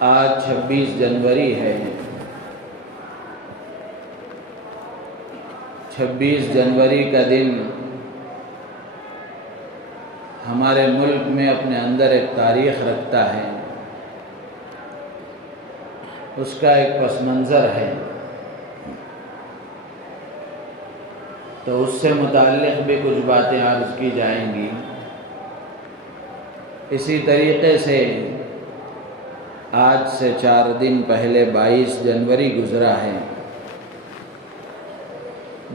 آج 26 جنوری ہے۔ 26 جنوری کا دن ہمارے ملک میں اپنے اندر ایک تاریخ رکھتا ہے، اس کا ایک پس منظر ہے، تو اس سے متعلق بھی کچھ باتیں عرض کی جائیں گی۔ اسی طریقے سے آج سے 4 دن پہلے 22 جنوری گزرا ہے۔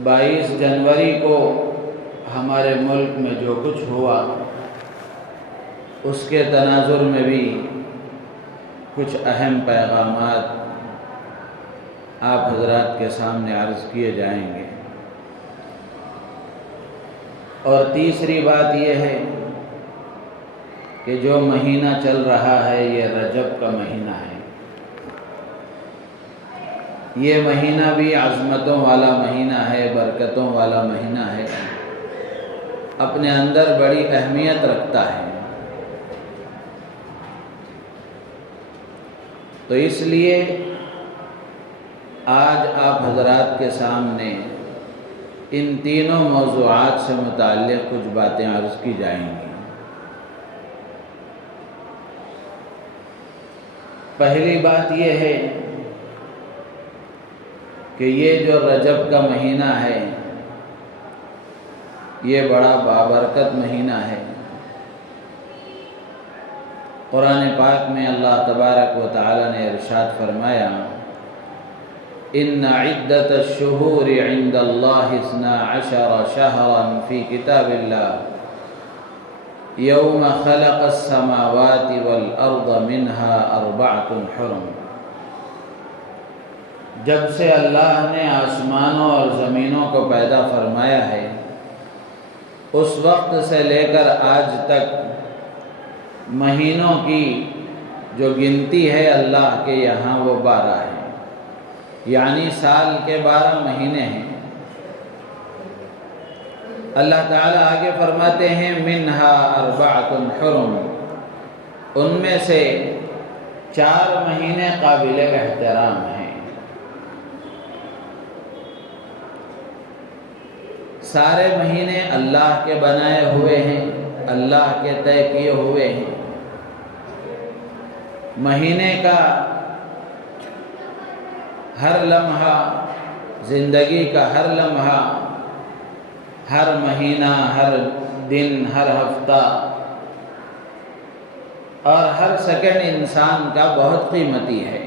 22 جنوری کو ہمارے ملک میں جو کچھ ہوا، اس کے تناظر میں بھی کچھ اہم پیغامات آپ حضرات کے سامنے عرض کیے جائیں گے۔ اور تیسری بات یہ ہے کہ جو مہینہ چل رہا ہے یہ رجب کا مہینہ ہے۔ یہ مہینہ بھی عظمتوں والا مہینہ ہے، برکتوں والا مہینہ ہے، اپنے اندر بڑی اہمیت رکھتا ہے۔ تو اس لیے آج آپ حضرات کے سامنے ان تینوں موضوعات سے متعلق کچھ باتیں عرض کی جائیں گی۔ پہلی بات یہ ہے کہ یہ جو رجب کا مہینہ ہے یہ بڑا بابرکت مہینہ ہے۔ قرآن پاک میں اللہ تبارک و تعالی نے ارشاد فرمایا، ان عدت الشہور عند اللہ 12 شہرا فی کتاب اللہ یوم خلق السماوات والارض منها 4 حرم۔ جب سے اللہ نے آسمانوں اور زمینوں کو پیدا فرمایا ہے، اس وقت سے لے کر آج تک مہینوں کی جو گنتی ہے اللہ کے یہاں وہ 12 ہے، یعنی سال کے 12 مہینے ہیں۔ اللہ تعالیٰ آگے فرماتے ہیں منها 4 حرم، ان میں سے 4 مہینے قابل احترام ہیں۔ سارے مہینے اللہ کے بنائے ہوئے ہیں، اللہ کے طے کیے ہوئے ہیں۔ مہینے کا ہر لمحہ، زندگی کا ہر لمحہ، ہر مہینہ، ہر دن، ہر ہفتہ اور ہر سیکنڈ انسان کا بہت قیمتی ہے،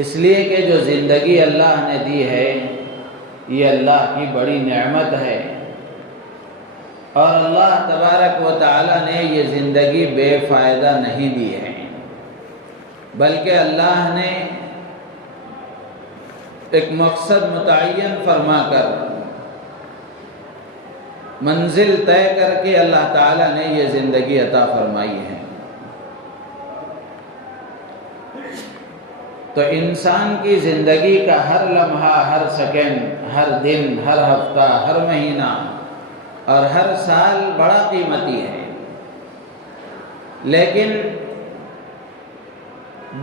اس لیے کہ جو زندگی اللہ نے دی ہے یہ اللہ کی بڑی نعمت ہے، اور اللہ تبارک و تعالی نے یہ زندگی بے فائدہ نہیں دی ہے، بلکہ اللہ نے ایک مقصد متعین فرما کر، منزل طے کر کے اللہ تعالی نے یہ زندگی عطا فرمائی ہے۔ تو انسان کی زندگی کا ہر لمحہ، ہر سیکنڈ، ہر دن، ہر ہفتہ، ہر مہینہ اور ہر سال بڑا قیمتی ہے، لیکن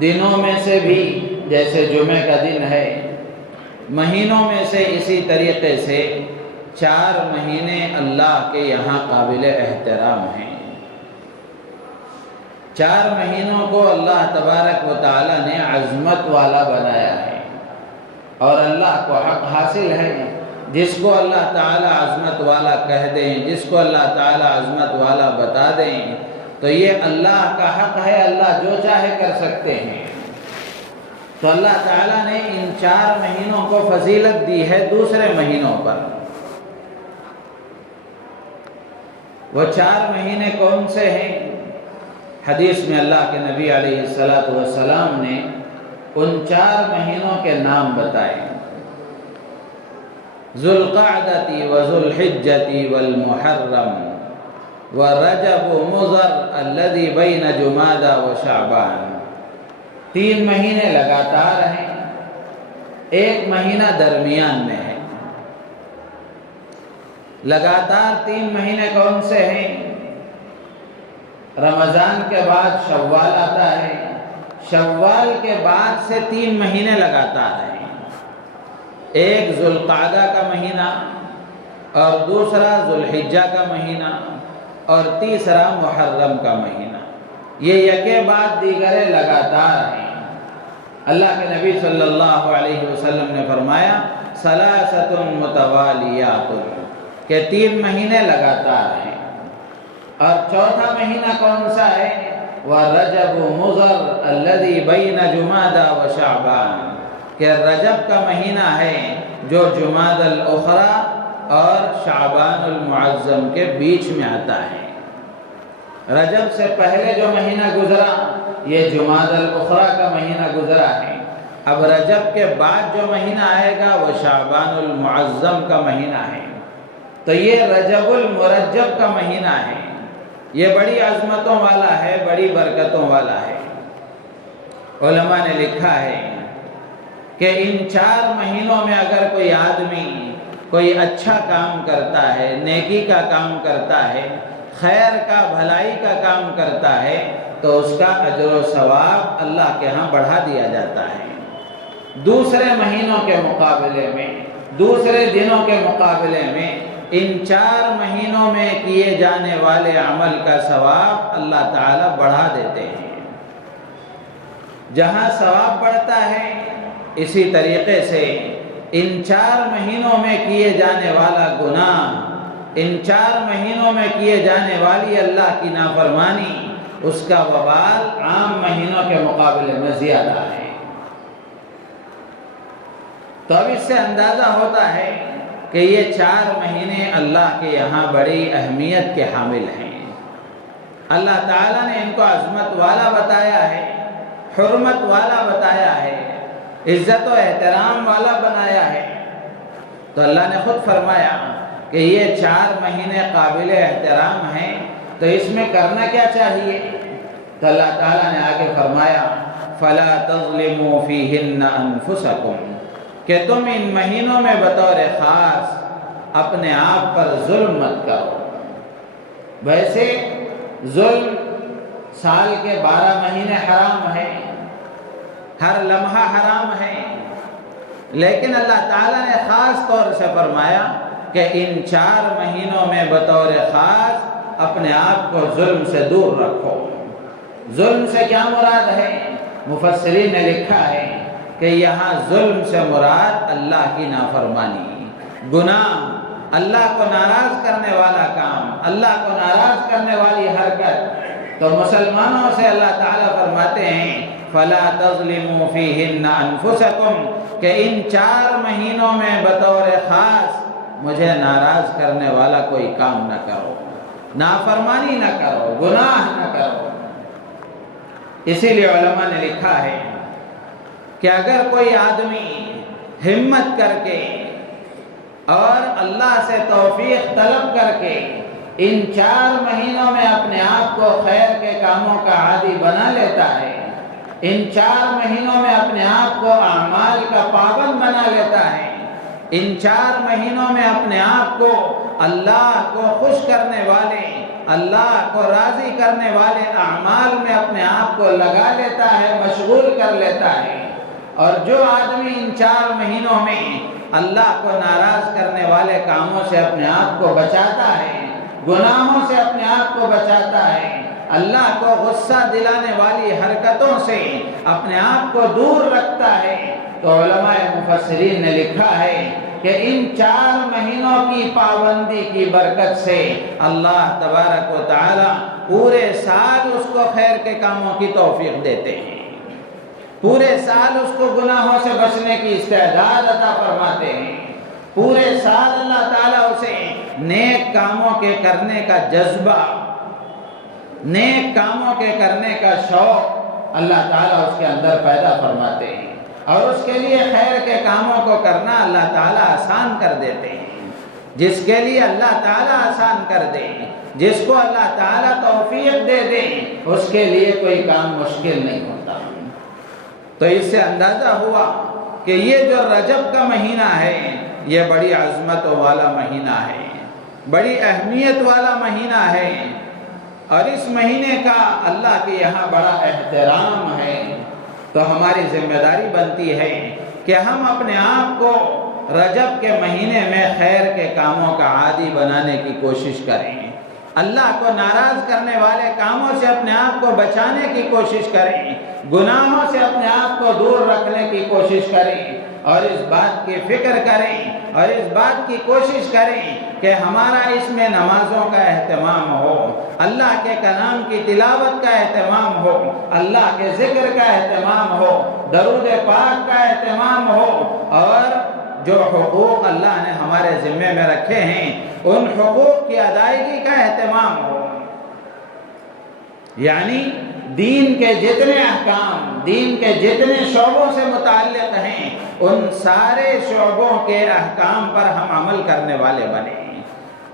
دنوں میں سے بھی جیسے جمعہ کا دن ہے، مہینوں میں سے اسی طریقے سے 4 مہینے اللہ کے یہاں قابل احترام ہیں۔ 4 مہینوں کو اللہ تبارک و تعالی نے عظمت والا بنایا ہے، اور اللہ کو حق حاصل ہے، جس کو اللہ تعالی عظمت والا کہہ دیں، جس کو اللہ تعالی عظمت والا بتا دیں، تو یہ اللہ کا حق ہے، اللہ جو چاہے کر سکتے ہیں۔ تو اللہ تعالیٰ نے ان 4 مہینوں کو فضیلت دی ہے دوسرے مہینوں پر۔ وہ 4 مہینے کون سے ہیں؟ حدیث میں اللہ کے نبی علیہ السلام نے ان 4 مہینوں کے نام بتائے، ذوالقعدۃ وذوالحجۃ والمحرم ورجب مضر الذی بین جمادی وشعبان۔ 3 مہینے لگاتار ہیں، ایک مہینہ درمیان میں ہے۔ لگاتار 3 مہینے کون سے ہیں؟ رمضان کے بعد شوال آتا ہے، شوال کے بعد سے 3 مہینے لگاتار ہیں، ایک ذوالقعدہ کا مہینہ اور دوسرا ذوالحجہ کا مہینہ اور تیسرا محرم کا مہینہ، یہ یکے بعد دیگرے لگاتار ہیں۔ اللہ کے نبی صلی اللہ علیہ وسلم نے فرمایا ثلاثۃ متوالیات، کہ 3 مہینے لگاتار ہیں۔ اور چوتھا مہینہ کون سا ہے؟ وَرَجَبُ مُضَرْ الَّذِي بَيْنَ جُمَادَى وَشَعْبَانَ، کہ رجب کا مہینہ ہے جو جمادی الاخری اور شعبان المعظم کے بیچ میں آتا ہے۔ رجب سے پہلے جو مہینہ گزرا یہ جمادی الاخری کا مہینہ گزرا ہے، اب رجب کے بعد جو مہینہ آئے گا وہ شعبان المعظم کا مہینہ ہے، تو یہ رجب المرجب کا مہینہ ہے، یہ بڑی عظمتوں والا ہے، بڑی برکتوں والا ہے۔ علماء نے لکھا ہے کہ ان 4 مہینوں میں اگر کوئی آدمی کوئی اچھا کام کرتا ہے، نیکی کا کام کرتا ہے، خیر کا بھلائی کا کام کرتا ہے، تو اس کا اجر و ثواب اللہ کے ہاں بڑھا دیا جاتا ہے۔ دوسرے مہینوں کے مقابلے میں، دوسرے دنوں کے مقابلے میں ان 4 مہینوں میں کیے جانے والے عمل کا ثواب اللہ تعالیٰ بڑھا دیتے ہیں۔ جہاں ثواب بڑھتا ہے، اسی طریقے سے ان 4 مہینوں میں کیے جانے والا گناہ، ان 4 مہینوں میں کیے جانے والی اللہ کی نافرمانی، اس کا وبال عام مہینوں کے مقابلے میں زیادہ ہے۔ تو اب اس سے اندازہ ہوتا ہے کہ یہ 4 مہینے اللہ کے یہاں بڑی اہمیت کے حامل ہیں۔ اللہ تعالیٰ نے ان کو عظمت والا بتایا ہے، حرمت والا بتایا ہے، عزت و احترام والا بنایا ہے۔ تو اللہ نے خود فرمایا کہ یہ 4 مہینے قابل احترام ہیں، تو اس میں کرنا کیا چاہیے؟ تو اللہ تعالیٰ نے آگے فرمایا فَلَا تَظْلِمُوا فِيهِنَّ أَنفُسَكُمْ، کہ تم ان مہینوں میں بطور خاص اپنے آپ پر ظلم مت کرو۔ ویسے ظلم سال کے 12 مہینے حرام ہے، ہر لمحہ حرام ہے، لیکن اللہ تعالیٰ نے خاص طور سے فرمایا کہ ان 4 مہینوں میں بطور خاص اپنے آپ کو ظلم سے دور رکھو۔ ظلم سے کیا مراد ہے؟ مفسرین نے لکھا ہے کہ یہاں ظلم سے مراد اللہ کی نافرمانی، گناہ، اللہ کو ناراض کرنے والا کام، اللہ کو ناراض کرنے والی حرکت۔ تو مسلمانوں سے اللہ تعالیٰ فرماتے ہیں فَلَا تَظْلِمُوا فِيهِنَّ أَنفُسَكُمْ، کہ ان 4 مہینوں میں بطور خاص مجھے ناراض کرنے والا کوئی کام نہ کرو، نافرمانی نہ کرو، گناہ نہ کرو۔ اسی لیے علماء نے لکھا ہے کہ اگر کوئی آدمی ہمت کر کے اور اللہ سے توفیق طلب کر کے ان 4 مہینوں میں اپنے آپ کو خیر کے کاموں کا عادی بنا لیتا ہے، ان 4 مہینوں میں اپنے آپ کو اعمال کا پابند بنا لیتا ہے، ان 4 مہینوں میں اپنے آپ کو اللہ کو خوش کرنے والے، اللہ کو راضی کرنے والے اعمال میں اپنے آپ کو لگا لیتا ہے، مشغول کر لیتا ہے، اور جو آدمی ان 4 مہینوں میں اللہ کو ناراض کرنے والے کاموں سے اپنے آپ کو بچاتا ہے، گناہوں سے اپنے آپ کو بچاتا ہے، اللہ کو غصہ دلانے والی حرکتوں سے اپنے آپ کو دور رکھتا ہے، تو علماء مفسرین نے لکھا ہے کہ ان 4 مہینوں کی پابندی کی برکت سے اللہ تبارک و تعالی پورے سال اس کو خیر کے کاموں کی توفیق دیتے ہیں، پورے سال اس کو گناہوں سے بچنے کی استعداد عطا فرماتے ہیں، پورے سال اللہ تعالیٰ اسے نیک کاموں کے کرنے کا جذبہ، نیک کاموں کے کرنے کا شوق اللہ تعالیٰ اس کے اندر پیدا فرماتے ہیں، اور اس کے لیے خیر کے کاموں کو کرنا اللہ تعالیٰ آسان کر دیتے ہیں۔ جس کے لیے اللہ تعالیٰ آسان کر دے، جس کو اللہ تعالیٰ توفیق دے دے، اس کے لیے کوئی کام مشکل نہیں ہوتا۔ تو اس سے اندازہ ہوا کہ یہ جو رجب کا مہینہ ہے یہ بڑی عظمت والا مہینہ ہے، بڑی اہمیت والا مہینہ ہے، اور اس مہینے کا اللہ کے یہاں بڑا احترام ہے، تو ہماری ذمہ داری بنتی ہے کہ ہم اپنے آپ کو رجب کے مہینے میں خیر کے کاموں کا عادی بنانے کی کوشش کریں، اللہ کو ناراض کرنے والے کاموں سے اپنے آپ کو بچانے کی کوشش کریں، گناہوں سے اپنے آپ کو دور رکھنے کی کوشش کریں، اور اس بات کی فکر کریں اور اس بات کی کوشش کریں کہ ہمارا اس میں نمازوں کا اہتمام ہو، اللہ کے کلام کی تلاوت کا اہتمام ہو، اللہ کے ذکر کا اہتمام ہو، درود پاک کا اہتمام ہو، اور جو حقوق اللہ نے ہمارے ذمے میں رکھے ہیں ان حقوق کی ادائیگی کا اہتمام ہو۔ یعنی دین کے جتنے احکام، دین کے جتنے شعبوں سے متعلق ہیں، ان سارے شعبوں کے احکام پر ہم عمل کرنے والے بنیں،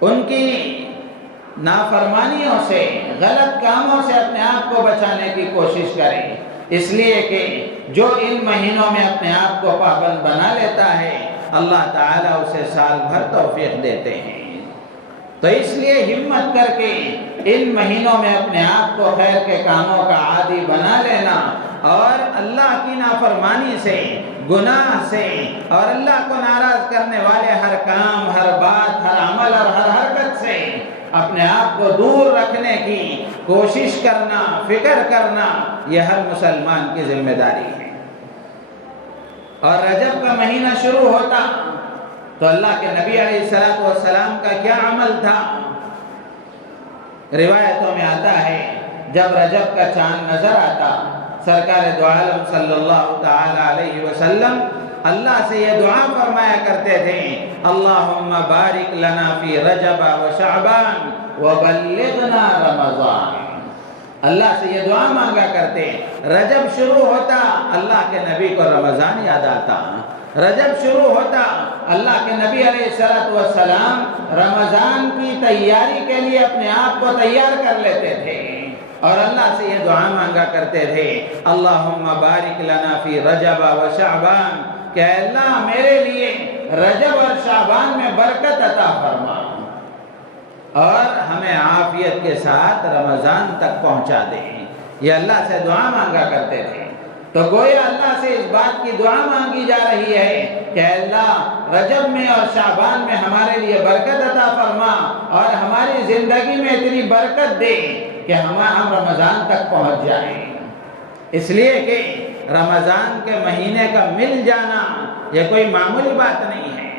ان کی نافرمانیوں سے، غلط کاموں سے اپنے آپ کو بچانے کی کوشش کریں، اس لیے کہ جو ان مہینوں میں اپنے آپ کو پابند بنا لیتا ہے اللہ تعالیٰ اسے سال بھر توفیق دیتے ہیں۔ تو اس لیے ہمت کر کے ان مہینوں میں اپنے آپ کو خیر کے کاموں کا عادی بنا لینا، اور اللہ کی نافرمانی سے، گناہ سے اور اللہ کو ناراض کرنے والے ہر کام، ہر بات، ہر عمل اور ہر حرکت سے اپنے آپ کو دور رکھنے کی کوشش کرنا، فکر کرنا، یہ ہر مسلمان کی ذمہ داری ہے۔ اور رجب کا مہینہ شروع ہوتا تو اللہ کے نبی علیہ السلام کا کیا عمل تھا؟ روایتوں میں آتا ہے جب رجب کا چاند نظر آتا سرکار دو عالم صلی اللہ تعالی علیہ وسلم اللہ سے یہ دعا فرمایا کرتے تھے، اللہم بارک لنا فی رجب و شعبان وبلغنا رمضان۔ اللہ سے یہ دعا مانگا کرتے، رجب شروع ہوتا اللہ کے نبی کو رمضان یاد آتا، رجب شروع ہوتا اللہ کے نبی علیہ السلام رمضان کی تیاری کے لیے اپنے آپ کو تیار کر لیتے تھے، اور اللہ سے یہ دعا مانگا کرتے تھے، اللہم بارک لنا فی رجب و شعبان، کہ اللہ میرے لیے رجب اور شعبان میں برکت عطا فرما اور ہمیں عافیت کے ساتھ رمضان تک پہنچا دے۔ یہ اللہ سے دعا مانگا کرتے تھے۔ تو گویا اللہ سے اس بات کی دعا مانگی جا رہی ہے کہ اللہ رجب میں اور شعبان میں ہمارے لیے برکت عطا فرما اور ہماری زندگی میں اتنی برکت دے کہ ہم رمضان تک پہنچ جائیں۔ اس لیے کہ رمضان کے مہینے کا مل جانا یہ کوئی معمولی بات نہیں ہے۔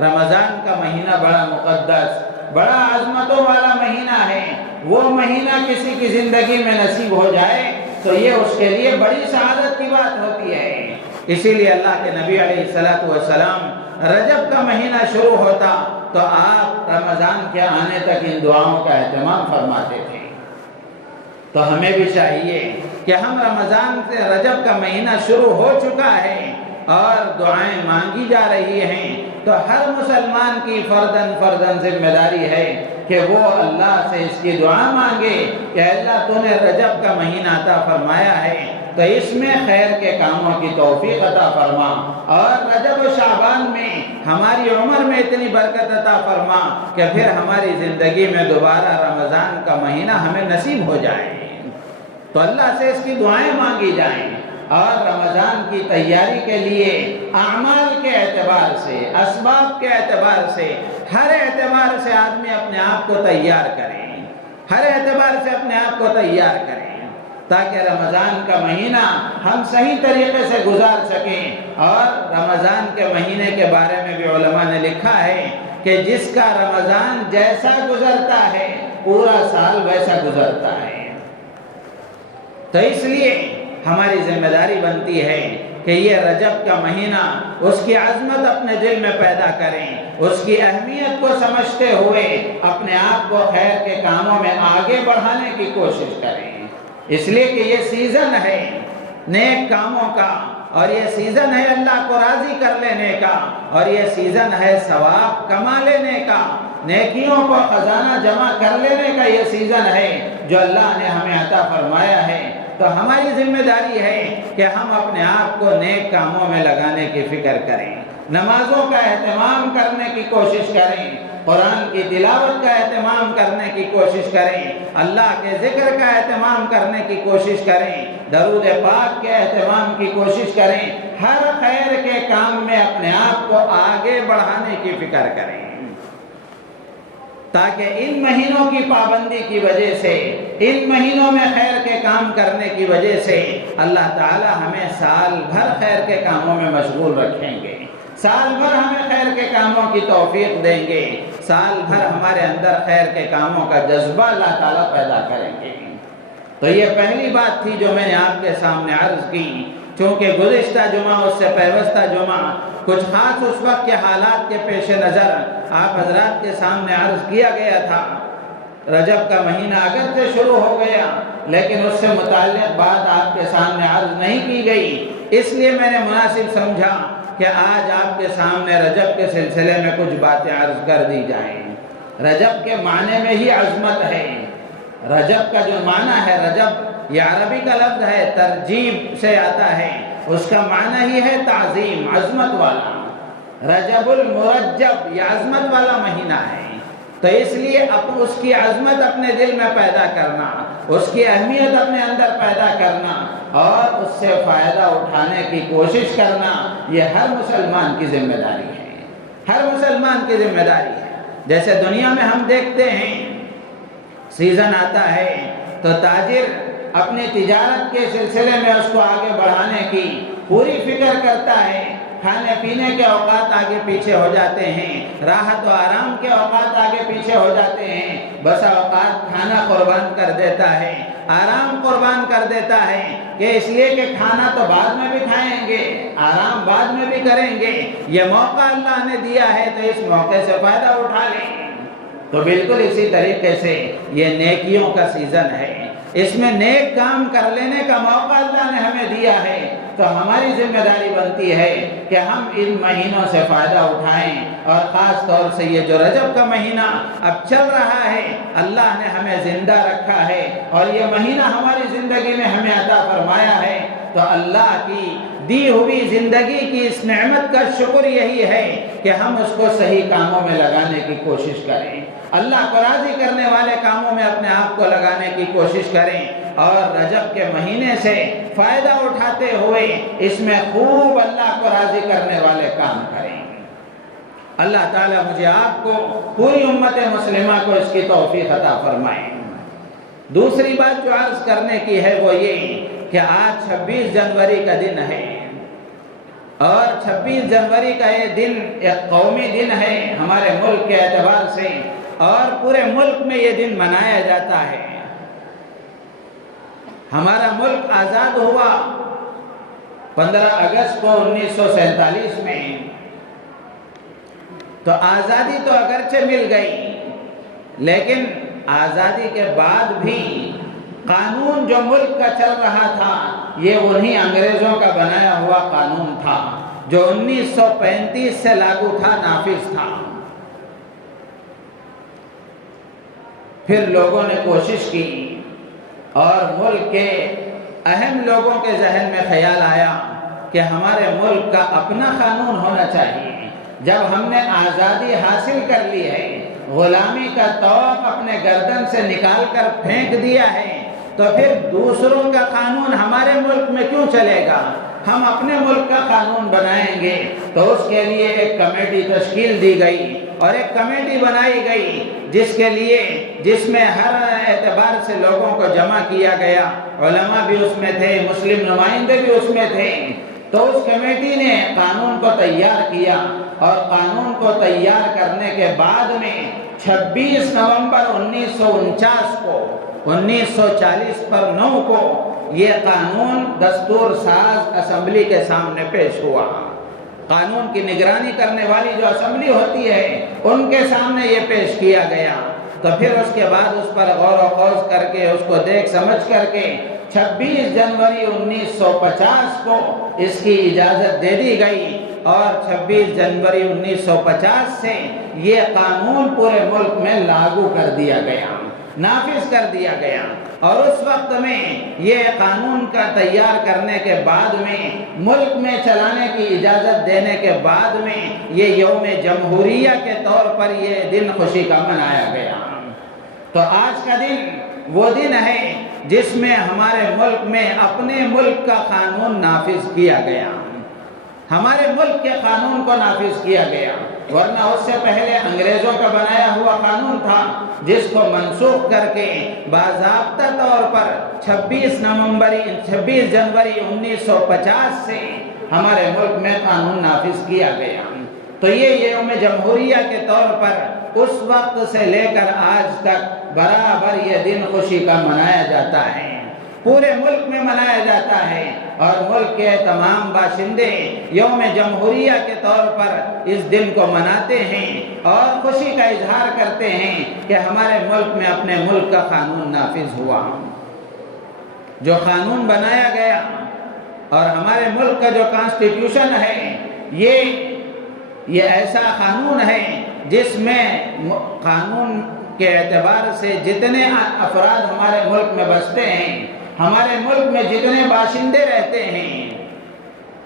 رمضان کا مہینہ بڑا مقدس، بڑا عظمتوں والا مہینہ ہے۔ وہ مہینہ کسی کی زندگی میں نصیب ہو جائے تو یہ اس کے لیے بڑی سعادت کی بات ہوتی ہے۔ اسی لیے اللہ کے نبی علیہ السلام رجب کا مہینہ شروع ہوتا تو آپ رمضان کے آنے تک ان دعاؤں کا اہتمام فرماتے تھے۔ تو ہمیں بھی چاہیے کہ ہم رمضان سے رجب کا مہینہ شروع ہو چکا ہے اور دعائیں مانگی جا رہی ہیں، تو ہر مسلمان کی فرداً ذمہ داری ہے کہ وہ اللہ سے اس کی دعا مانگے کہ اللہ تو نے رجب کا مہینہ عطا فرمایا ہے تو اس میں خیر کے کاموں کی توفیق عطا فرما، اور رجب و شعبان میں ہماری عمر میں اتنی برکت عطا فرما کہ پھر ہماری زندگی میں دوبارہ رمضان کا مہینہ ہمیں نصیب ہو جائے۔ تو اللہ سے اس کی دعائیں مانگی جائیں، اور رمضان کی تیاری کے لیے اعمال کے اعتبار سے، اسباب کے اعتبار سے، ہر اعتبار سے آدمی اپنے آپ کو تیار کریں، ہر اعتبار سے اپنے آپ کو تیار کریں تاکہ رمضان کا مہینہ ہم صحیح طریقے سے گزار سکیں۔ اور رمضان کے مہینے کے بارے میں بھی علماء نے لکھا ہے کہ جس کا رمضان جیسا گزرتا ہے پورا سال ویسا گزرتا ہے۔ تو اس لیے ہماری ذمہ داری بنتی ہے کہ یہ رجب کا مہینہ اس کی عظمت اپنے دل میں پیدا کریں، اس کی اہمیت کو سمجھتے ہوئے اپنے آپ کو خیر کے کاموں میں آگے بڑھانے کی کوشش کریں، اس لیے کہ یہ سیزن ہے نیک کاموں کا، اور یہ سیزن ہے اللہ کو راضی کر لینے کا، اور یہ سیزن ہے ثواب کما لینے کا، نیکیوں کو خزانہ جمع کر لینے کا یہ سیزن ہے جو اللہ نے ہمیں عطا فرمایا ہے۔ تو ہماری ذمہ داری ہے کہ ہم اپنے آپ کو نیک کاموں میں لگانے کی فکر کریں، نمازوں کا اہتمام کرنے کی کوشش کریں، قرآن کی تلاوت کا اہتمام کرنے کی کوشش کریں، اللہ کے ذکر کا اہتمام کرنے کی کوشش کریں، درود پاک کے اہتمام کی کوشش کریں، ہر خیر کے کام میں اپنے آپ کو آگے بڑھانے کی فکر کریں، تاکہ ان مہینوں کی پابندی کی وجہ سے، ان مہینوں میں خیر کے کام کرنے کی وجہ سے اللہ تعالی ہمیں سال بھر خیر کے کاموں میں مشغول رکھیں گے، سال بھر ہمیں خیر کے کاموں کی توفیق دیں گے، سال بھر ہمارے اندر خیر کے کاموں کا جذبہ اللہ تعالیٰ پیدا کریں گے۔ تو یہ پہلی بات تھی جو میں نے آپ کے سامنے عرض کی، چونکہ گزشتہ جمعہ اس سے پیوستہ جمعہ کچھ خاص اس وقت کے حالات کے پیش نظر آپ حضرات کے سامنے عرض کیا گیا تھا۔ رجب کا مہینہ اگر سے شروع ہو گیا لیکن اس سے متعلق بات آپ کے سامنے عرض نہیں کی گئی، اس لیے میں نے مناسب سمجھا کہ آج آپ کے سامنے رجب کے سلسلے میں کچھ باتیں عرض کر دی جائیں۔ رجب کے معنی میں ہی عظمت ہے۔ رجب کا جو معنی ہے، رجب یہ عربی کا لفظ ہے، ترجیب سے آتا ہے، اس کا معنی ہی ہے تعظیم، عظمت والا۔ رجب المرجب یہ عظمت والا مہینہ ہے، تو اس لیے اس کی عظمت اپنے دل میں پیدا کرنا، اس کی اہمیت اپنے اندر پیدا کرنا اور اس سے فائدہ اٹھانے کی کوشش کرنا، یہ ہر مسلمان کی ذمہ داری ہے، ہر مسلمان کی ذمہ داری ہے۔ جیسے دنیا میں ہم دیکھتے ہیں سیزن آتا ہے تو تاجر اپنی تجارت کے سلسلے میں اس کو آگے بڑھانے کی پوری فکر کرتا ہے، کھانے پینے کے اوقات آگے پیچھے ہو جاتے ہیں، راحت و آرام کے اوقات آگے پیچھے ہو جاتے ہیں، بسا اوقات کھانا قربان کر دیتا ہے، آرام قربان کر دیتا ہے کہ اس لیے کہ کھانا تو بعد میں بھی کھائیں گے، آرام بعد میں بھی کریں گے، یہ موقع اللہ نے دیا ہے تو اس موقع سے فائدہ اٹھا لیں۔ تو بالکل اسی طریقے سے یہ نیکیوں کا سیزن ہے، اس میں نیک کام کر لینے کا موقع اللہ نے ہمیں دیا ہے، تو ہماری ذمہ داری بنتی ہے کہ ہم ان مہینوں سے فائدہ اٹھائیں، اور خاص طور سے یہ جو رجب کا مہینہ اب چل رہا ہے، اللہ نے ہمیں زندہ رکھا ہے اور یہ مہینہ ہماری زندگی میں ہمیں عطا فرمایا ہے، تو اللہ کی دی ہوئی زندگی کی اس نعمت کا شکر یہی ہے کہ ہم اس کو صحیح کاموں میں لگانے کی کوشش کریں، اللہ کو راضی کرنے والے کاموں میں اپنے آپ کو لگانے کی کوشش کریں، اور رجب کے مہینے سے فائدہ اٹھاتے ہوئے اس میں خوب اللہ کو راضی کرنے والے کام کریں۔ اللہ تعالیٰ مجھے آپ کو، پوری امت مسلمہ کو اس کی توفیق عطا فرمائے۔ دوسری بات جو عرض کرنے کی ہے وہ یہ کہ آج 26 جنوری کا دن ہے، اور 26 جنوری کا یہ دن ایک قومی دن ہے ہمارے ملک کے اعتبار سے، اور پورے ملک میں یہ دن منایا جاتا ہے۔ ہمارا ملک آزاد ہوا 15 اگست کو 1947 میں، تو آزادی تو اگرچہ مل گئی لیکن آزادی کے بعد بھی قانون جو ملک کا چل رہا تھا یہ انہی انگریزوں کا بنایا ہوا قانون تھا جو 1935 سے لاگو تھا، نافذ تھا۔ پھر لوگوں نے کوشش کی اور ملک کے اہم لوگوں کے ذہن میں خیال آیا کہ ہمارے ملک کا اپنا قانون ہونا چاہیے۔ جب ہم نے آزادی حاصل کر لی ہے، غلامی کا طوق اپنے گردن سے نکال کر پھینک دیا ہے، تو پھر دوسروں کا قانون ہمارے ملک میں کیوں چلے گا؟ ہم اپنے ملک کا قانون بنائیں گے۔ تو اس کے لیے ایک کمیٹی تشکیل دی گئی اور ایک کمیٹی بنائی گئی جس میں ہر اعتبار سے لوگوں کو جمع کیا گیا، علماء بھی اس میں تھے، مسلم نمائندے بھی اس میں تھے۔ تو اس کمیٹی نے قانون کو تیار کیا، اور قانون کو تیار کرنے کے بعد میں 26 نومبر 1949 کو 1940 پر 9 کو یہ قانون دستور ساز اسمبلی کے سامنے پیش ہوا۔ قانون کی نگرانی کرنے والی جو اسمبلی ہوتی ہے ان کے سامنے یہ پیش کیا گیا، تو پھر اس کے بعد اس پر غور و خوض کر کے، اس کو دیکھ سمجھ کر کے 26 جنوری 1950 کو اس کی اجازت دے دی گئی، اور 26 جنوری 1950 سے یہ قانون پورے ملک میں لاگو کر دیا گیا۔ نافذ کر دیا گیا۔ اور اس وقت میں یہ قانون کا تیار کرنے کے بعد میں، ملک میں چلانے کی اجازت دینے کے بعد میں، یہ یوم جمہوریہ کے طور پر یہ دن خوشی کا منایا گیا۔ تو آج کا دن وہ دن ہے جس میں ہمارے ملک میں اپنے ملک کا قانون نافذ کیا گیا، ہمارے ملک کے قانون کو نافذ کیا گیا، ورنہ اس سے پہلے انگریزوں کا بنایا ہوا قانون تھا جس کو منسوخ کر کے باضابطہ طور پر 26 جنوری 1950 سے ہمارے ملک میں قانون نافذ کیا گیا۔ تو یہ یوم جمہوریہ کے طور پر اس وقت سے لے کر آج تک برابر یہ دن خوشی کا منایا جاتا ہے، پورے ملک میں منایا جاتا ہے، اور ملک کے تمام باشندے یوم جمہوریہ کے طور پر اس دن کو مناتے ہیں اور خوشی کا اظہار کرتے ہیں کہ ہمارے ملک میں اپنے ملک کا قانون نافذ ہوا، جو قانون بنایا گیا۔ اور ہمارے ملک کا جو کانسٹیٹیوشن ہے یہ ایسا قانون ہے جس میں قانون کے اعتبار سے جتنے افراد ہمارے ملک میں بستے ہیں، ہمارے ملک میں جتنے باشندے رہتے ہیں،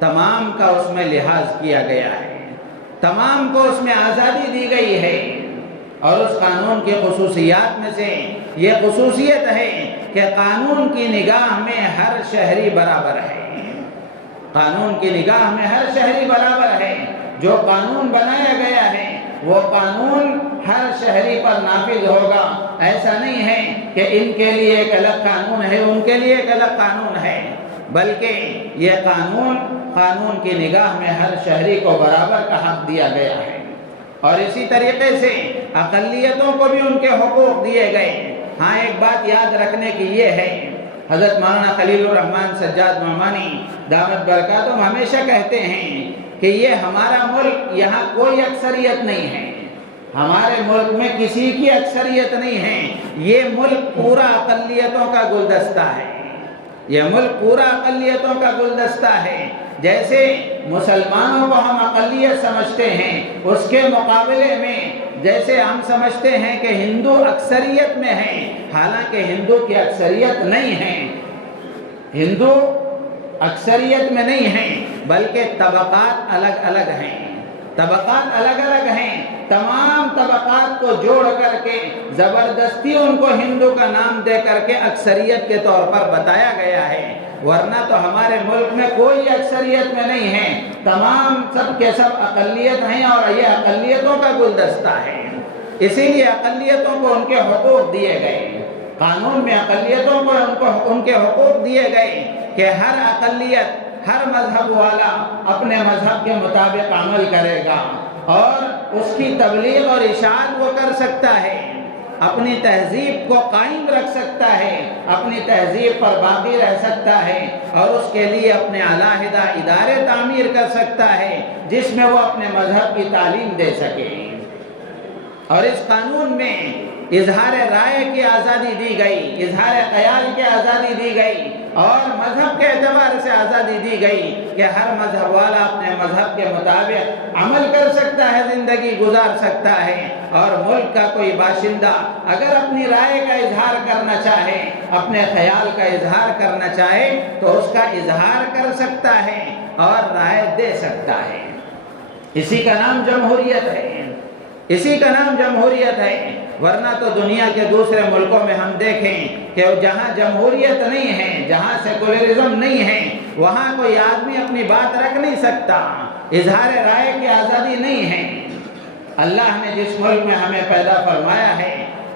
تمام کا اس میں لحاظ کیا گیا ہے، تمام کو اس میں آزادی دی گئی ہے۔ اور اس قانون کی خصوصیات میں سے یہ خصوصیت ہے کہ قانون کی نگاہ میں ہر شہری برابر ہے، قانون کی نگاہ میں ہر شہری برابر ہے۔ جو قانون بنایا گیا ہے وہ قانون ہر شہری پر نافذ ہوگا۔ ایسا نہیں ہے کہ ان کے لیے ایک الگ قانون ہے، ان کے لیے ایک الگ قانون ہے، بلکہ یہ قانون کی نگاہ میں ہر شہری کو برابر کا حق دیا گیا ہے۔ اور اسی طریقے سے اقلیتوں کو بھی ان کے حقوق دیے گئے۔ ہاں، ایک بات یاد رکھنے کی یہ ہے، حضرت مولانا خلیل الرحمن سجاد مامانی دامت برکاتہم ہمیشہ کہتے ہیں کہ یہ ہمارا ملک، یہاں کوئی اکثریت نہیں ہے، ہمارے ملک میں کسی کی اکثریت نہیں ہے، یہ ملک پورا اقلیتوں کا گلدستہ ہے، یہ ملک پورا اقلیتوں کا گلدستہ ہے۔ جیسے مسلمانوں کو ہم اقلیت سمجھتے ہیں، اس کے مقابلے میں جیسے ہم سمجھتے ہیں کہ ہندو اکثریت میں ہیں، حالانکہ ہندو کی اکثریت نہیں ہے، ہندو اکثریت میں نہیں ہیں، بلکہ طبقات الگ الگ ہیں، طبقات الگ الگ ہیں۔ تمام طبقات کو جوڑ کر کے زبردستی ان کو ہندو کا نام دے کر کے اکثریت کے طور پر بتایا گیا ہے، ورنہ تو ہمارے ملک میں کوئی اکثریت میں نہیں ہے، تمام سب کے سب اقلیت ہیں، اور یہ اقلیتوں کا گلدستہ ہے۔ اسی لیے اقلیتوں کو ان کے حقوق دیے گئے، قانون میں اقلیتوں کو ان کے حقوق دیے گئے کہ ہر اقلیت، ہر مذہب والا اپنے مذہب کے مطابق عمل کرے گا، اور اس کی تبلیغ اور اشاعت وہ کر سکتا ہے، اپنی تہذیب کو قائم رکھ سکتا ہے، اپنی تہذیب پر باقی رہ سکتا ہے، اور اس کے لیے اپنے علیحدہ ادارے تعمیر کر سکتا ہے جس میں وہ اپنے مذہب کی تعلیم دے سکے۔ اور اس قانون میں اظہار رائے کی آزادی دی گئی، اظہار خیال کی آزادی دی گئی، اور مذہب کے اعتبار سے آزادی دی گئی کہ ہر مذہب والا اپنے مذہب کے مطابق عمل کر سکتا ہے، زندگی گزار سکتا ہے، اور ملک کا کوئی باشندہ اگر اپنی رائے کا اظہار کرنا چاہے، اپنے خیال کا اظہار کرنا چاہے تو اس کا اظہار کر سکتا ہے اور رائے دے سکتا ہے۔ اسی کا نام جمہوریت ہے، اسی کا نام جمہوریت ہے۔ ورنہ تو دنیا کے دوسرے ملکوں میں ہم دیکھیں کہ جہاں جمہوریت نہیں ہے، جہاں سیکولرزم نہیں ہے، وہاں کوئی آدمی اپنی بات رکھ نہیں سکتا، اظہار رائے کی آزادی نہیں ہے۔ اللہ نے جس ملک میں ہمیں پیدا فرمایا ہے،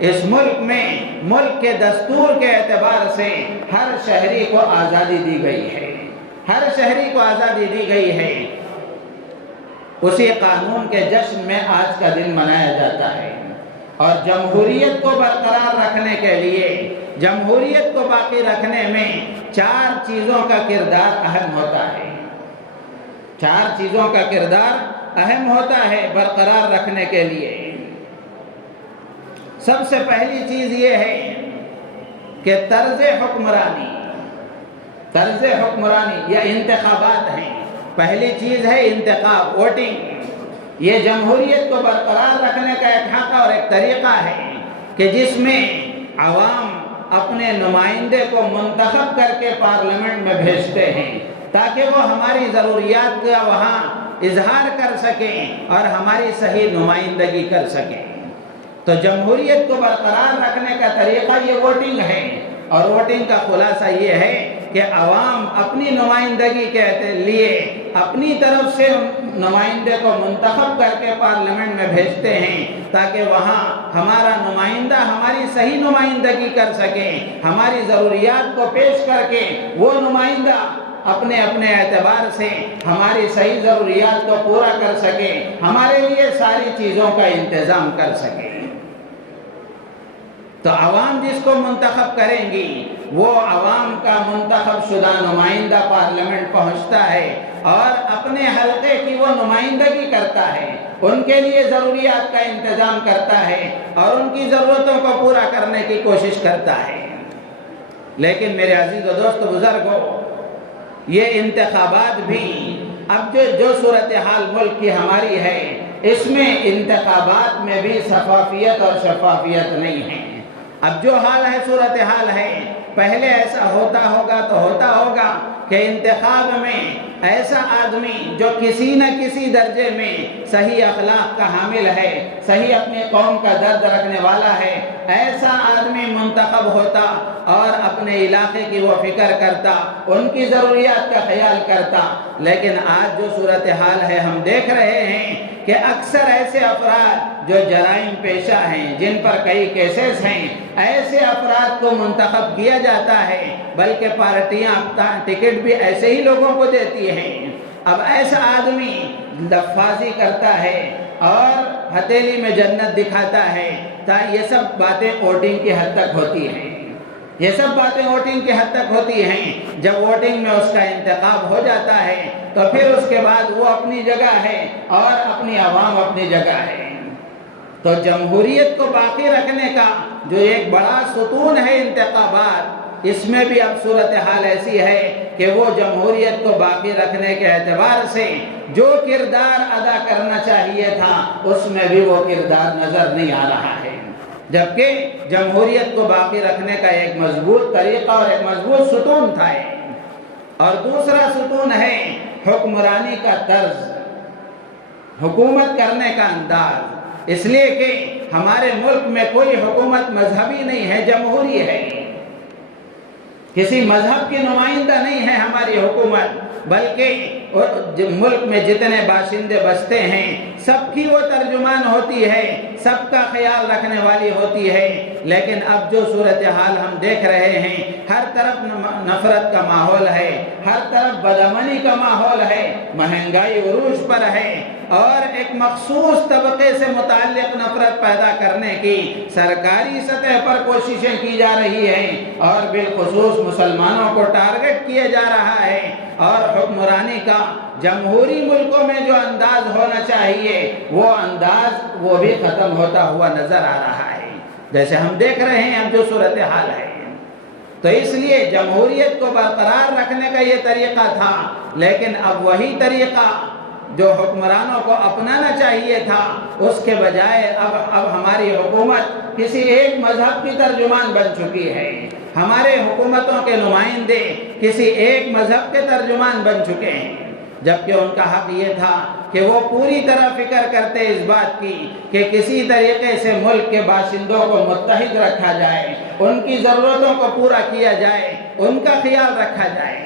اس ملک میں ملک کے دستور کے اعتبار سے ہر شہری کو آزادی دی گئی ہے، ہر شہری کو آزادی دی گئی ہے۔ اسی قانون کے جشن میں آج کا دن منایا جاتا ہے، اور جمہوریت کو برقرار رکھنے کے لیے، جمہوریت کو باقی رکھنے میں 4 چیزوں کا کردار اہم ہوتا ہے، 4 چیزوں کا کردار اہم ہوتا ہے برقرار رکھنے کے لیے۔ سب سے پہلی چیز یہ ہے کہ طرز حکمرانی یا انتخابات ہیں۔ پہلی چیز ہے انتخاب، ووٹنگ۔ یہ جمہوریت کو برقرار رکھنے کا ایک حق اور ایک طریقہ ہے کہ جس میں عوام اپنے نمائندے کو منتخب کر کے پارلیمنٹ میں بھیجتے ہیں تاکہ وہ ہماری ضروریات کا وہاں اظہار کر سکیں اور ہماری صحیح نمائندگی کر سکیں۔ تو جمہوریت کو برقرار رکھنے کا طریقہ یہ ووٹنگ ہے، اور ووٹنگ کا خلاصہ یہ ہے کہ عوام اپنی نمائندگی کے لیے اپنی طرف سے نمائندے کو منتخب کر کے پارلیمنٹ میں بھیجتے ہیں تاکہ وہاں ہمارا نمائندہ ہماری صحیح نمائندگی کر سکے، ہماری ضروریات کو پیش کر کے وہ نمائندہ اپنے اپنے اعتبار سے ہماری صحیح ضروریات کو پورا کر سکے، ہمارے لیے ساری چیزوں کا انتظام کر سکے۔ تو عوام جس کو منتخب کریں گی وہ عوام کا منتخب شدہ نمائندہ پارلیمنٹ پہنچتا ہے اور اپنے حلقے کی وہ نمائندگی کرتا ہے، ان کے لیے ضروریات کا انتظام کرتا ہے اور ان کی ضرورتوں کو پورا کرنے کی کوشش کرتا ہے۔ لیکن میرے عزیز و دوست بزرگوں، یہ انتخابات بھی اب جو صورتحال ملک کی ہماری ہے، اس میں انتخابات میں بھی شفافیت اور شفافیت نہیں ہے۔ اب جو حال ہے صورتحال ہے، پہلے ایسا ہوتا ہوگا تو ہوتا ہوگا کہ انتخاب میں ایسا آدمی جو کسی نہ کسی درجے میں صحیح اخلاق کا حامل ہے، صحیح اپنی قوم کا درد رکھنے والا ہے، ایسا آدمی منتخب ہوتا اور اپنے علاقے کی وہ فکر کرتا، ان کی ضروریات کا خیال کرتا۔ لیکن آج جو صورتحال ہے ہم دیکھ رہے ہیں کہ اکثر ایسے افراد جو جرائم پیشہ ہیں، جن پر کئی کیسز ہیں، ایسے افراد کو منتخب کیا جاتا ہے، بلکہ پارٹیاں ٹکٹ بھی ایسے ہی لوگوں کو دیتی ہیں۔ اب ایسا آدمی لفاظی کرتا ہے اور ہتھیلی میں جنت دکھاتا ہے، یہ سب باتیں ووٹنگ کی حد تک ہوتی ہیں، یہ سب باتیں ووٹنگ کی حد تک ہوتی ہیں۔ جب ووٹنگ میں اس کا انتخاب ہو جاتا ہے تو پھر اس کے بعد وہ اپنی جگہ ہے اور اپنی عوام اپنی جگہ ہے۔ تو جمہوریت کو باقی رکھنے کا جو ایک بڑا ستون ہے انتخابات، اس میں بھی اب صورتحال ایسی ہے کہ وہ جمہوریت کو باقی رکھنے کے اعتبار سے جو کردار ادا کرنا چاہیے تھا اس میں بھی وہ کردار نظر نہیں آ رہا ہے، جبکہ جمہوریت کو باقی رکھنے کا ایک مضبوط طریقہ اور ایک مضبوط ستون تھا۔ اور دوسرا ستون ہے حکمرانی کا طرز، حکومت کرنے کا انداز، اس لیے کہ ہمارے ملک میں کوئی حکومت مذہبی نہیں ہے، جمہوری ہے، کسی مذہب کی نمائندہ نہیں ہے ہماری حکومت، بلکہ ملک میں جتنے باشندے بستے ہیں سب کی وہ ترجمان ہوتی ہے، سب کا خیال رکھنے والی ہوتی ہے۔ لیکن اب جو صورتحال ہم دیکھ رہے ہیں، ہر طرف نفرت کا ماحول ہے، ہر طرف بدامنی کا ماحول ہے، مہنگائی عروج پر ہے، اور ایک مخصوص طبقے سے متعلق نفرت پیدا کرنے کی سرکاری سطح پر کوششیں کی جا رہی ہیں، اور بالخصوص مسلمانوں کو ٹارگٹ کیا جا رہا ہے، اور حکمرانی کا جمہوری ملکوں میں جو انداز ہونا چاہیے وہ انداز وہ بھی ختم ہوتا ہوا نظر آ رہا ہے، جیسے ہم دیکھ رہے ہیں اب جو صورتحال ہے۔ تو اس لیے جمہوریت کو برقرار رکھنے کا یہ طریقہ تھا، لیکن اب وہی طریقہ جو حکمرانوں کو اپنانا چاہیے تھا، اس کے بجائے اب ہماری حکومت کسی ایک مذہب کی ترجمان بن چکی ہے، ہمارے حکومتوں کے نمائندے کسی ایک مذہب کے ترجمان بن چکے ہیں، جبکہ ان کا حق یہ تھا کہ وہ پوری طرح فکر کرتے اس بات کی کہ کسی طریقے سے ملک کے باشندوں کو متحد رکھا جائے، ان کی ضرورتوں کو پورا کیا جائے، ان کا خیال رکھا جائے،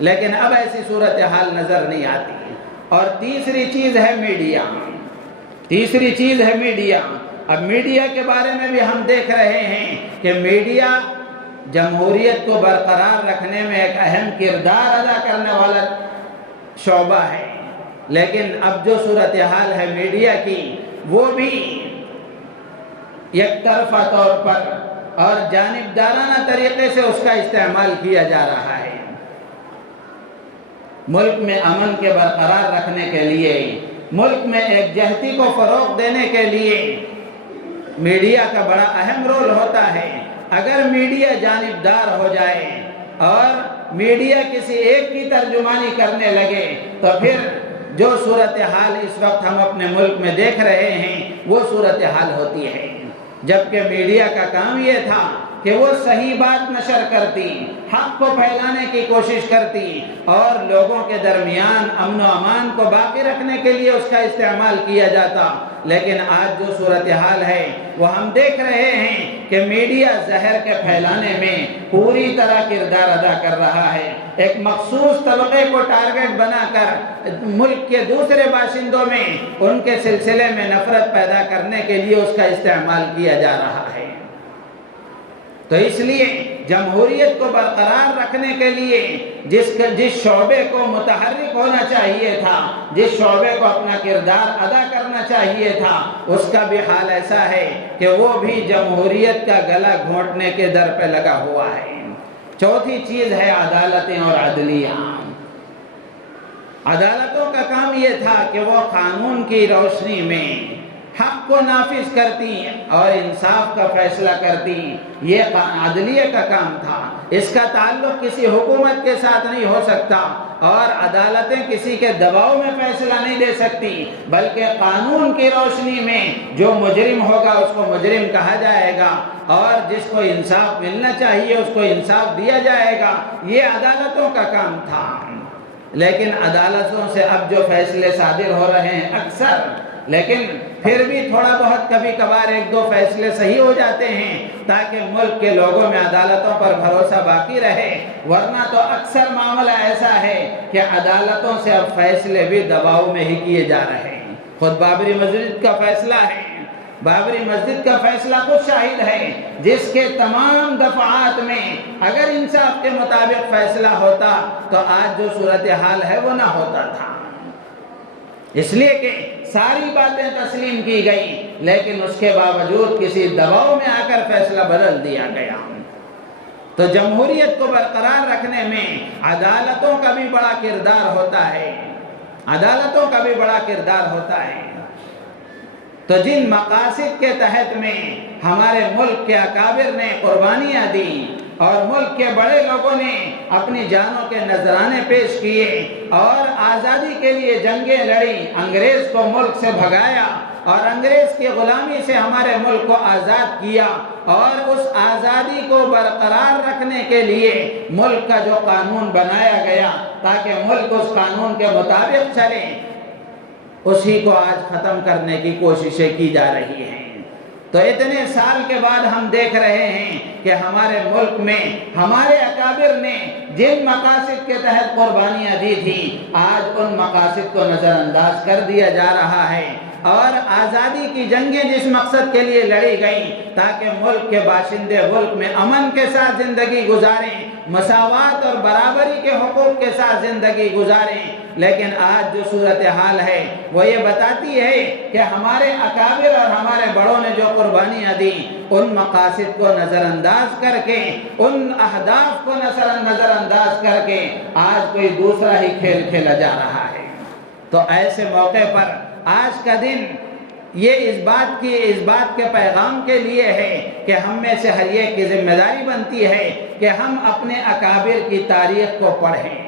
لیکن اب ایسی صورتحال نظر نہیں آتی۔ اور تیسری چیز ہے میڈیا، تیسری چیز ہے میڈیا۔ اب میڈیا کے بارے میں بھی ہم دیکھ رہے ہیں کہ میڈیا جمہوریت کو برقرار رکھنے میں ایک اہم کردار ادا کرنے والا شعبہ ہے، لیکن اب جو صورتحال ہے میڈیا کی وہ بھی یک طرفہ طور پر اور جانبدارانہ طریقے سے اس کا استعمال کیا جا رہا ہے۔ ملک میں امن کے برقرار رکھنے کے لیے، ملک میں ایک جہتی کو فروغ دینے کے لیے میڈیا کا بڑا اہم رول ہوتا ہے۔ اگر میڈیا جانبدار ہو جائے اور میڈیا کسی ایک کی ترجمانی کرنے لگے تو پھر جو صورتحال اس وقت ہم اپنے ملک میں دیکھ رہے ہیں وہ صورتحال ہوتی ہے۔ جبکہ میڈیا کا کام یہ تھا کہ وہ صحیح بات نشر کرتی، حق کو پھیلانے کی کوشش کرتی اور لوگوں کے درمیان امن و امان کو باقی رکھنے کے لیے اس کا استعمال کیا جاتا۔ لیکن آج جو صورتحال ہے وہ ہم دیکھ رہے ہیں کہ میڈیا زہر کے پھیلانے میں پوری طرح کردار ادا کر رہا ہے۔ ایک مخصوص طبقے کو ٹارگٹ بنا کر ملک کے دوسرے باشندوں میں ان کے سلسلے میں نفرت پیدا کرنے کے لیے اس کا استعمال کیا جا رہا ہے۔ تو اس لیے جمہوریت کو برقرار رکھنے کے لیے جس شعبے کو متحرک ہونا چاہیے تھا، جس شعبے کو اپنا کردار ادا کرنا چاہیے تھا، اس کا بھی حال ایسا ہے کہ وہ بھی جمہوریت کا گلا گھونٹنے کے در پہ لگا ہوا ہے۔ چوتھی چیز ہے عدالتیں اور عدلیہ۔ عدالتوں کا کام یہ تھا کہ وہ قانون کی روشنی میں حق کو نافذ کرتی اور انصاف کا فیصلہ کرتی، یہ عدلیہ کا کام تھا۔ اس کا تعلق کسی حکومت کے ساتھ نہیں ہو سکتا اور عدالتیں کسی کے دباؤ میں فیصلہ نہیں دے سکتی، بلکہ قانون کی روشنی میں جو مجرم ہوگا اس کو مجرم کہا جائے گا اور جس کو انصاف ملنا چاہیے اس کو انصاف دیا جائے گا۔ یہ عدالتوں کا کام تھا۔ لیکن عدالتوں سے اب جو فیصلے صادر ہو رہے ہیں اکثر، لیکن پھر بھی تھوڑا بہت کبھی کبھار ایک دو فیصلے صحیح ہو جاتے ہیں تاکہ ملک کے لوگوں میں عدالتوں پر بھروسہ باقی رہے، ورنہ تو اکثر معاملہ ایسا ہے کہ عدالتوں سے اب فیصلے بھی دباؤ میں ہی کیے جا رہے ہیں۔ خود بابری مسجد کا فیصلہ ہے، بابری مسجد کا فیصلہ خود شاہد ہے، جس کے تمام دفعات میں اگر انصاف کے مطابق فیصلہ ہوتا تو آج جو صورتحال ہے وہ نہ ہوتا تھا۔ اس لیے کہ ساری باتیں تسلیم کی گئی، لیکن اس کے باوجود کسی دباؤ میں آ کر فیصلہ بدل دیا گیا۔ تو جمہوریت کو برقرار رکھنے میں عدالتوں کا بھی بڑا کردار ہوتا ہے، عدالتوں کا بھی بڑا کردار ہوتا ہے۔ تو جن مقاصد کے تحت میں ہمارے ملک کے اکابر نے قربانیاں دی اور ملک کے بڑے لوگوں نے اپنی جانوں کے نذرانے پیش کیے اور آزادی کے لیے جنگیں لڑی، انگریز کو ملک سے بھگایا اور انگریز کی غلامی سے ہمارے ملک کو آزاد کیا، اور اس آزادی کو برقرار رکھنے کے لیے ملک کا جو قانون بنایا گیا تاکہ ملک اس قانون کے مطابق چلے، اسی کو آج ختم کرنے کی کوششیں کی جا رہی ہیں۔ تو اتنے سال کے بعد ہم دیکھ رہے ہیں کہ ہمارے ملک میں ہمارے اکابر نے جن مقاصد کے تحت قربانیاں دی تھیں، آج ان مقاصد کو نظر انداز کر دیا جا رہا ہے، اور آزادی کی جنگیں جس مقصد کے لیے لڑی گئیں تاکہ ملک کے باشندے ملک میں امن کے ساتھ زندگی گزاریں، مساوات اور برابری کے حقوق کے ساتھ زندگی گزاریں، لیکن آج جو صورتحال ہے وہ یہ بتاتی ہے کہ ہمارے اکابر اور ہمارے بڑوں نے جو قربانیاں دی ان مقاصد کو نظر انداز کر کے، ان اہداف کو نظر انداز کر کے آج کوئی دوسرا ہی کھیل کھیلا جا رہا ہے۔ تو ایسے موقع پر آج کا دن یہ اس بات کے پیغام کے لیے ہے کہ ہم میں سے ہر ایک کی ذمہ داری بنتی ہے کہ ہم اپنے اکابر کی تاریخ کو پڑھیں،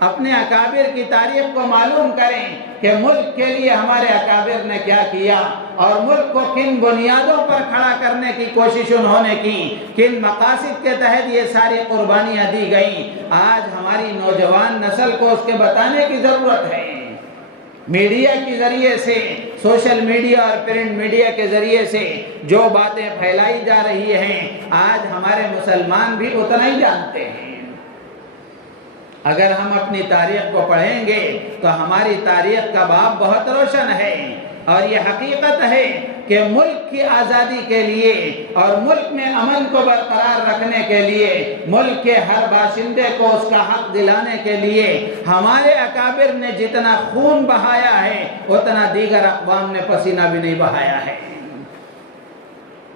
اپنے اکابر کی تاریخ کو معلوم کریں کہ ملک کے لیے ہمارے اکابر نے کیا کیا اور ملک کو کن بنیادوں پر کھڑا کرنے کی کوشش انہوں نے کی، کن مقاصد کے تحت یہ ساری قربانیاں دی گئیں۔ آج ہماری نوجوان نسل کو اس کے بتانے کی ضرورت ہے۔ میڈیا کے ذریعے سے، سوشل میڈیا اور پرنٹ میڈیا کے ذریعے سے جو باتیں پھیلائی جا رہی ہیں آج ہمارے مسلمان بھی اتنا ہی جانتے ہیں۔ اگر ہم اپنی تاریخ کو پڑھیں گے تو ہماری تاریخ کا باب بہت روشن ہے، اور یہ حقیقت ہے کہ ملک کی آزادی کے لیے اور ملک میں امن کو برقرار رکھنے کے لیے، ملک کے ہر باشندے کو اس کا حق دلانے کے لیے ہمارے اکابر نے جتنا خون بہایا ہے اتنا دیگر اقوام نے پسینہ بھی نہیں بہایا ہے۔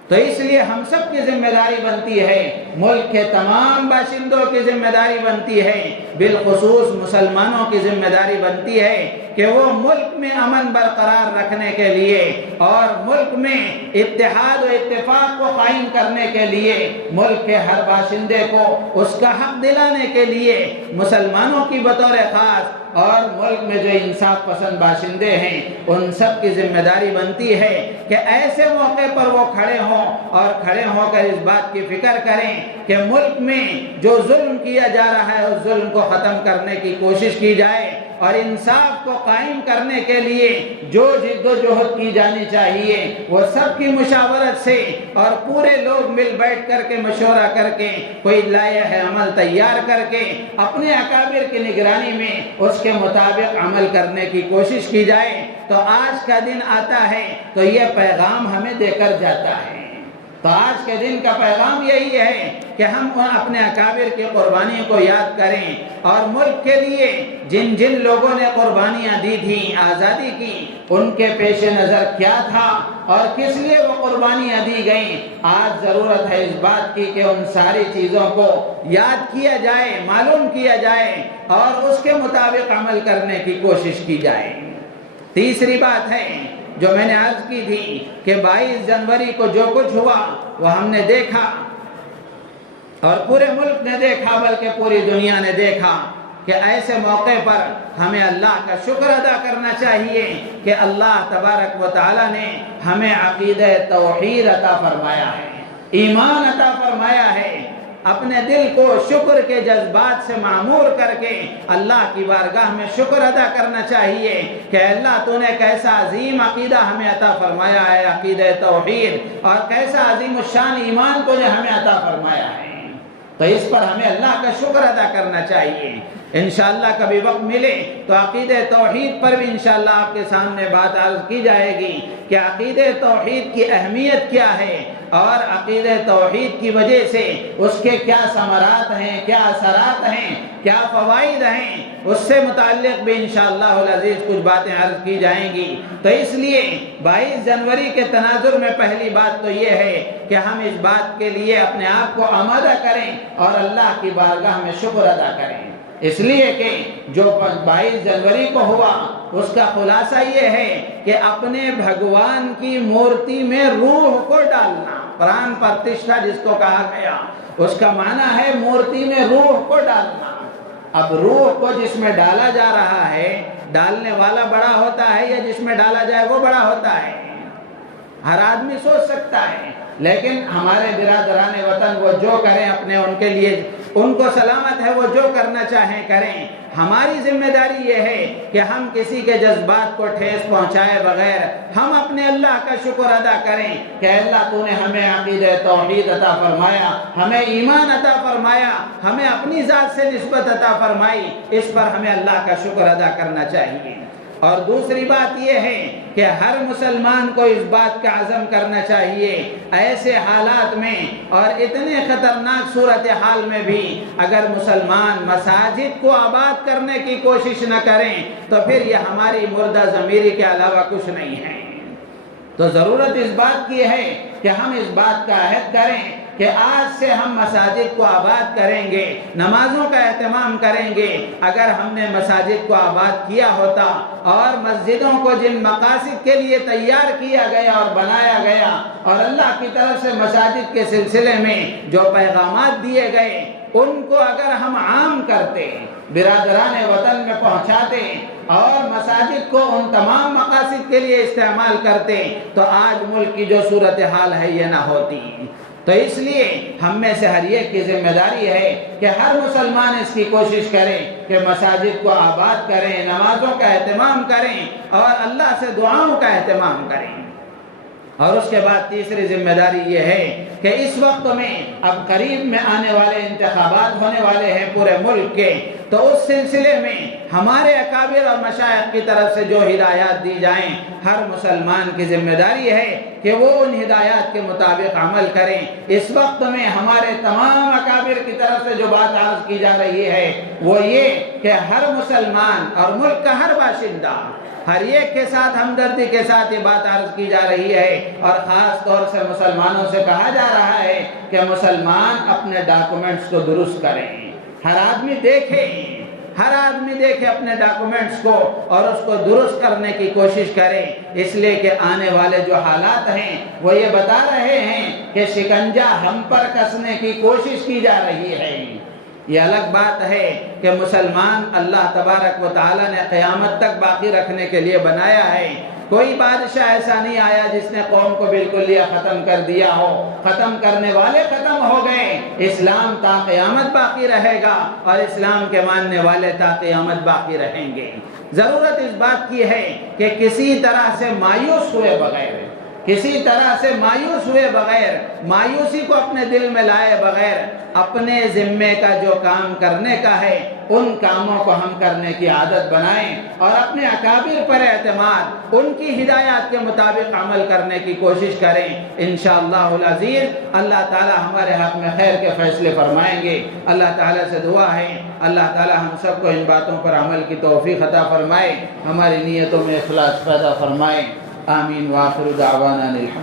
تو اس لیے ہم سب کی ذمہ داری بنتی ہے، ملک کے تمام باشندوں کی ذمہ داری بنتی ہے، بالخصوص مسلمانوں کی ذمہ داری بنتی ہے کہ وہ ملک میں امن برقرار رکھنے کے لیے اور ملک میں اتحاد و اتفاق کو قائم کرنے کے لیے، ملک کے ہر باشندے کو اس کا حق دلانے کے لیے مسلمانوں کی بطور خاص اور ملک میں جو انصاف پسند باشندے ہیں ان سب کی ذمہ داری بنتی ہے کہ ایسے موقع پر وہ کھڑے ہوں اور کھڑے ہو کر اس بات کی فکر کریں کہ ملک میں جو ظلم کیا جا رہا ہے اس ظلم کو ختم کرنے کی کوشش کی جائے اور انصاف کو قائم کرنے کے لیے جو جد و جہد کی جانی چاہیے وہ سب کی مشاورت سے اور پورے لوگ مل بیٹھ کر کے مشورہ کر کے کوئی لائحہ عمل تیار کر کے اپنے اکابر کی نگرانی میں اس کے مطابق عمل کرنے کی کوشش کی جائے تو آج کا دن آتا ہے تو یہ پیغام ہمیں دے کر جاتا ہے۔ تو آج کے دن کا پیغام یہی ہے کہ ہم اپنے اکابر کی قربانیوں کو یاد کریں اور ملک کے لیے جن جن لوگوں نے قربانیاں دی تھیں، آزادی کی، ان کے پیش نظر کیا تھا اور کس لیے وہ قربانیاں دی گئیں۔ آج ضرورت ہے اس بات کی کہ ان ساری چیزوں کو یاد کیا جائے، معلوم کیا جائے اور اس کے مطابق عمل کرنے کی کوشش کی جائے۔ تیسری بات ہے جو میں نے عرض کی تھی کہ 22 جنوری کو جو کچھ ہوا وہ ہم نے دیکھا اور پورے ملک نے دیکھا بلکہ پوری دنیا نے دیکھا کہ ایسے موقع پر ہمیں اللہ کا شکر ادا کرنا چاہیے کہ اللہ تبارک و تعالی نے ہمیں عقیدہ توحید عطا فرمایا ہے، ایمان عطا فرمایا ہے۔ اپنے دل کو شکر کے جذبات سے معمور کر کے اللہ کی بارگاہ میں شکر ادا کرنا چاہیے کہ اللہ تو نے کیسا عظیم عقیدہ ہمیں عطا فرمایا ہے، عقیدہ توحید، اور کیسا عظیم الشان ایمان تو نے ہمیں عطا فرمایا ہے۔ تو اس پر ہمیں اللہ کا شکر ادا کرنا چاہیے۔ انشاءاللہ کبھی وقت ملے تو عقیدہ توحید پر بھی انشاءاللہ آپ کے سامنے بات عرض کی جائے گی کہ عقیدہ توحید کی اہمیت کیا ہے اور عقیدہ توحید کی وجہ سے اس کے کیا ثمرات ہیں، کیا اثرات ہیں، کیا فوائد ہیں، اس سے متعلق بھی انشاءاللہ العزیز کچھ باتیں عرض کی جائیں گی۔ تو اس لیے 22 جنوری کے تناظر میں پہلی بات تو یہ ہے کہ ہم اس بات کے لیے اپنے آپ کو آمادہ کریں اور اللہ کی بارگاہ میں شکر ادا کریں، اس لیے کہ جو 22 جنوری کو ہوا اس کا خلاصہ یہ ہے کہ اپنے بھگوان کی مورتی میں روح کو ڈالنا، پران پرتشٹھا جس کو کہا گیا، اس کا معنی ہے مورتی میں روح کو ڈالنا۔ اب روح کو جس میں ڈالا جا رہا ہے، ڈالنے والا بڑا ہوتا ہے یا جس میں ڈالا جائے وہ بڑا ہوتا ہے؟ ہر آدمی سوچ سکتا ہے، لیکن ہمارے برادران وطن وہ جو کریں اپنے ان کے لیے ان کو سلامت ہے، وہ جو کرنا چاہیں کریں۔ ہماری ذمہ داری یہ ہے کہ ہم کسی کے جذبات کو ٹھیس پہنچائے بغیر ہم اپنے اللہ کا شکر ادا کریں کہ اللہ تو نے ہمیں عقیدہ توحید عطا فرمایا، ہمیں ایمان عطا فرمایا، ہمیں اپنی ذات سے نسبت عطا فرمائی، اس پر ہمیں اللہ کا شکر ادا کرنا چاہیے۔ اور دوسری بات یہ ہے کہ ہر مسلمان کو اس بات کا عزم کرنا چاہیے ایسے حالات میں اور اتنے خطرناک صورتحال میں بھی اگر مسلمان مساجد کو آباد کرنے کی کوشش نہ کریں تو پھر یہ ہماری مردہ ضمیری کے علاوہ کچھ نہیں ہے۔ تو ضرورت اس بات کی ہے کہ ہم اس بات کا عہد کریں کہ آج سے ہم مساجد کو آباد کریں گے، نمازوں کا اہتمام کریں گے۔ اگر ہم نے مساجد کو آباد کیا ہوتا اور مسجدوں کو جن مقاصد کے لیے تیار کیا گیا اور بنایا گیا اور اللہ کی طرف سے مساجد کے سلسلے میں جو پیغامات دیے گئے ان کو اگر ہم عام کرتے، برادران وطن میں پہنچاتے اور مساجد کو ان تمام مقاصد کے لیے استعمال کرتے تو آج ملک کی جو صورتحال ہے یہ نہ ہوتی۔ تو اس لیے ہم میں سے ہر ایک کی ذمہ داری ہے کہ ہر مسلمان اس کی کوشش کرے کہ مساجد کو آباد کریں، نمازوں کا اہتمام کریں اور اللہ سے دعاؤں کا اہتمام کریں۔ اور اس کے بعد تیسری ذمہ داری یہ ہے کہ اس وقت میں اب قریب میں آنے والے انتخابات ہونے والے ہیں پورے ملک کے، تو اس سلسلے میں ہمارے اکابر اور مشائخ کی طرف سے جو ہدایات دی جائیں ہر مسلمان کی ذمہ داری ہے کہ وہ ان ہدایات کے مطابق عمل کریں۔ اس وقت میں ہمارے تمام اکابر کی طرف سے جو بات عرض کی جا رہی ہے وہ یہ کہ ہر مسلمان اور ملک کا ہر باشندہ ہر ایک کے ساتھ ہمدردی کے ساتھ یہ بات عرض کی جا رہی ہے اور خاص طور سے مسلمانوں سے کہا جا رہا ہے کہ مسلمان اپنے ڈاکومنٹس کو درست کریں۔ ہر آدمی دیکھے ہر آدمی دیکھے اپنے ڈاکومنٹس کو اور اس کو درست کرنے کی کوشش کرے، اس لیے کہ آنے والے جو حالات ہیں وہ یہ بتا رہے ہیں کہ شکنجہ ہم پر کسنے کی کوشش کی جا رہی ہے۔ یہ الگ بات ہے کہ مسلمان اللہ تبارک و تعالیٰ نے قیامت تک باقی رکھنے کے لیے بنایا ہے۔ کوئی بادشاہ ایسا نہیں آیا جس نے قوم کو بالکل یہ ختم کر دیا ہو، ختم کرنے والے ختم ہو گئے۔ اسلام تا قیامت باقی رہے گا اور اسلام کے ماننے والے تا قیامت باقی رہیں گے۔ ضرورت اس بات کی ہے کہ کسی طرح سے مایوس ہوئے بغیر، کسی طرح سے مایوس ہوئے بغیر، مایوسی کو اپنے دل میں لائے بغیر اپنے ذمے کا جو کام کرنے کا ہے ان کاموں کو ہم کرنے کی عادت بنائیں اور اپنے اکابر پر اعتماد، ان کی ہدایات کے مطابق عمل کرنے کی کوشش کریں۔ انشاءاللہ العزیز اللہ تعالی ہمارے حق میں خیر کے فیصلے فرمائیں گے۔ اللہ تعالیٰ سے دعا ہے اللہ تعالیٰ ہم سب کو ان باتوں پر عمل کی توفیق عطا فرمائے، ہماری نیتوں میں اخلاص پیدا فرمائے۔ آمین وآخر دعوانا الحمد